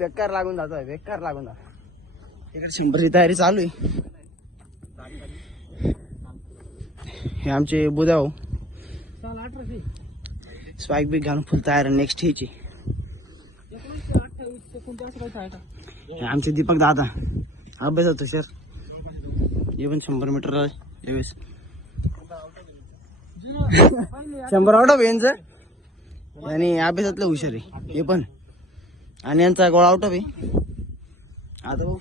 बेकार लागून जातोय, बेकार लागून जातो. इकडे 100ची तयारी चालू आहे. हे आमचे बुधाव स्पाइक बिक घालून फुल तयार. नेक्स्ट ह्याची आमचे दीपक दादा अभ्यास होतो सर. हे पण 100 मीटर यावेळेस 100 आउट ऑफ यांचं आणि अभ्यासातलं हुशार आहे हे पण. आणि यांचा गोळा आउट ऑफ आहे. आता भाऊ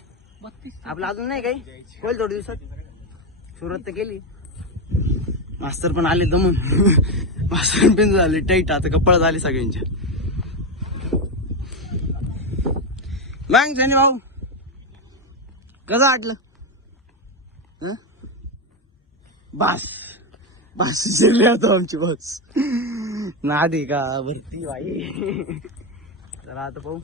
आपलं अजून नाही काही होईल थोड्या दिवसात. सुरुवात तर केली. मास्तर पण आले दमून. मास्तर पण झाले टाईट. आता कपडा झाले सगळ्यांच्या. मग जाने भाऊ कसं वाटलं? बस बस विसरले होतो आमची बस. नादी का भरती बाई. चला आता पाहू.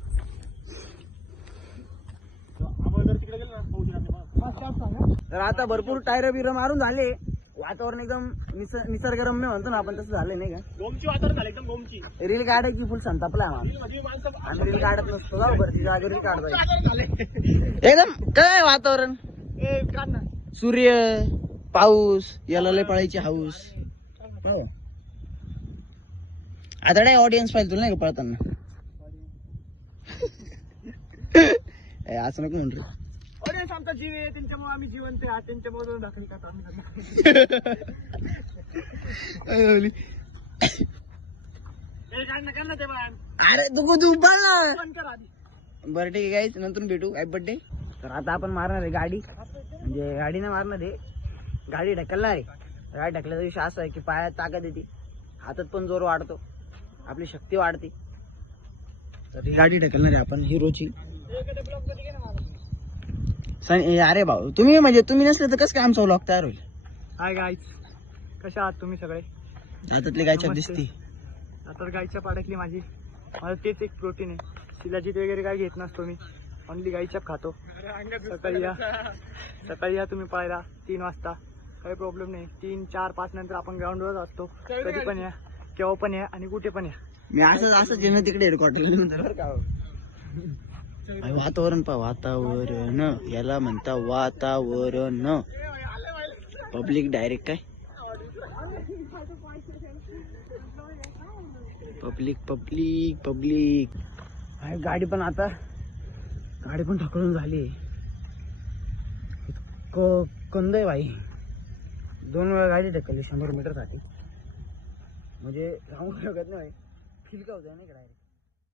तर आता भरपूर टायर बिर मारून झाले. वातावरण एकदम निसर्गरम्य म्हणतो ना आपण, तसं झालंय नाही का? गोमची वातावरण झालं एकदम. गोमची रील काढायची फुल संतापला आम्ही. रील काढत नसतो का भरती जागे रील काढतो एकदम. काय वातावरण, सूर्य, पाऊस, याला लय पळायची हाऊस. आता नाही ऑडियन्स पाहिजे तुला नाही का पळताना. असं नको म्हणतो. ऑडियन्स आमचा जीव आहे, त्यांच्यामुळे आम्ही जिवंत आहे. त्यांच्यामुळे दाखवली का अरे तू पळला. बरं ठीक आहे, नंतर भेटू. काय बर्थडे. तर आता आपण मारणार आहे गाडी. म्हणजे गाडीने मारणार आहे. गाडी ढकलणार आहे. गाडी ढकलायचा विषय असा आहे की पायात ताकद येते, हातात पण जोर वाढतो, आपली शक्ती वाढते. तर ही गाडी ढकलणार आहे आपण हिरोची. अरे भाऊ तुम्ही म्हणजे तुम्ही नसले तर कसं काय आमचा व्लॉग तयार होईल. हाय गाईज, कशा आहात तुम्ही सगळे? हातातली गायच्या दिसते. आता गायच्या पाड्यातली माझी. मला तेच एक प्रोटीन आहे. शिलाजीत वगैरे काय घेत नसतो मी. ओनली गायच्या खातो. सकाळी या तुम्ही पाहायला 3 वाजता. काही प्रॉब्लेम नाही. 3, 4, 5 नंतर आपण ग्राउंडवर असतो. कधी पण या, केव्हा पण या आणि कुठे पण या. मी असंच जेव्हा तिकडे हेडक्वार्टर म्हणतो का. वातावरण पा वातावरण याला म्हणता वातावरण. पब्लिक डायरेक्ट काय पब्लिक पब्लिक पब्लिक. गाडी पण आता ढकलून झाली. कंद आहे भाई. 2 वेळा गाडी ढकलली 100 मीटर साठी. म्हणजे राहून शकत नाही. फील का होत नाही का डायरेक्ट.